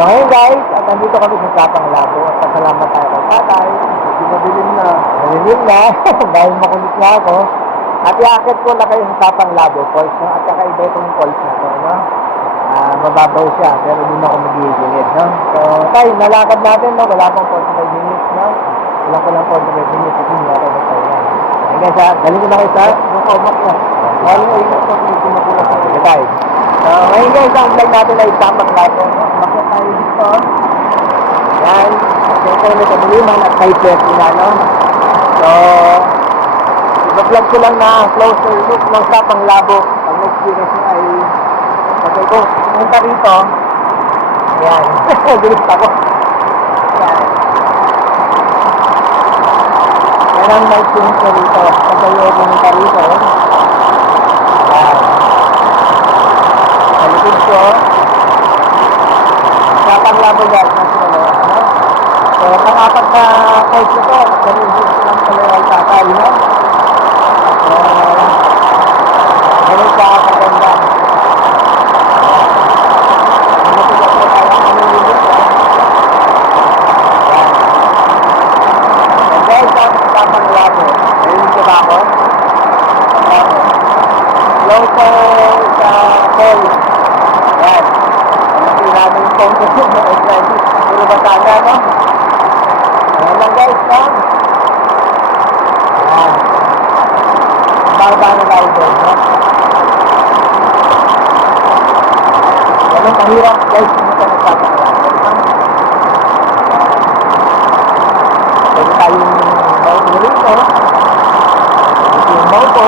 So ngayon guys, at nandito kami sa Sapang Labo at pasalamat tayo kay tatay. Hindi madilim na. Nalilim na, dahil makulit na ako. At iakit ko na kayo sa Sapang Labo Falls, no? At saka iba itong falls na to, no? Mababaw siya, pero hindi na ako magigilid, no? So, tayo, nalakad natin, no? Wala pang 45 minutes, no? Wala ko lang 45 minutes, kasi hindi ako tayo yan. Okay guys, galing ko na kayo sa Bukamak na. Galing ko yung ito, hindi magulat sa mga tayo. So, ngayon guys, ang vlog natin ay Sapang Labo, no? Bakit tayo dito? Yan, dito may kabuliman at may pwede na, no? So, i-vlog ko lang na closer look ng Sapang Labo. Pag na-experience nyo ay pagay ko pumunta rito. Ayan, bilis ako. Ayan. Yan ang na-experience nyo rito. Pag kayo pumunta rito. Ayan. Malikid ko. Sapang Labo guys. So, pang-apat na place ito. Ganun ko lang pala yung tatay, no? So, ganun ka kaganda. Natigas ko tayo ang kanilin ko. Yan. And guys, sa Sapang Labo. Narinig ko ba ako? Low po sa fall. Yan. Hindi namin yung phone ko na excited. Puro batana, no? Ayan lang guys, no? Ayan. Baba na tayo doon, no? Ganun kahirap guys, pumunta na sa Sapang Labo, no? Pwede tayong maupo rito. Ito yung maupo.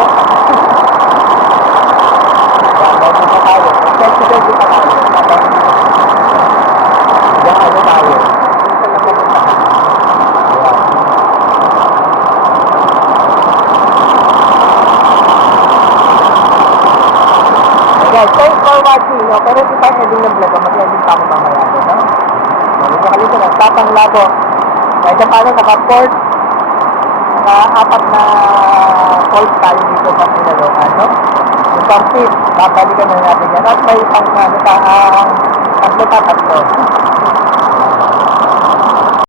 Ayan, maupo pa tayo. Selfie pa tayo. Diyan ano tayo. Ito lang mapuntahan. Guys, thanks for watching, no? Pero hindi tayo ending ng vlog, mag-ending pa ako mamaya, no? So, hindi nakalimutan na, Sapang Labo. Kahit sa paano, naka-4, naka-4 na falls tayo dito sa Pinalokan, no? Yung pang-pit, babalikan na natin yan. At may pang, tatlo.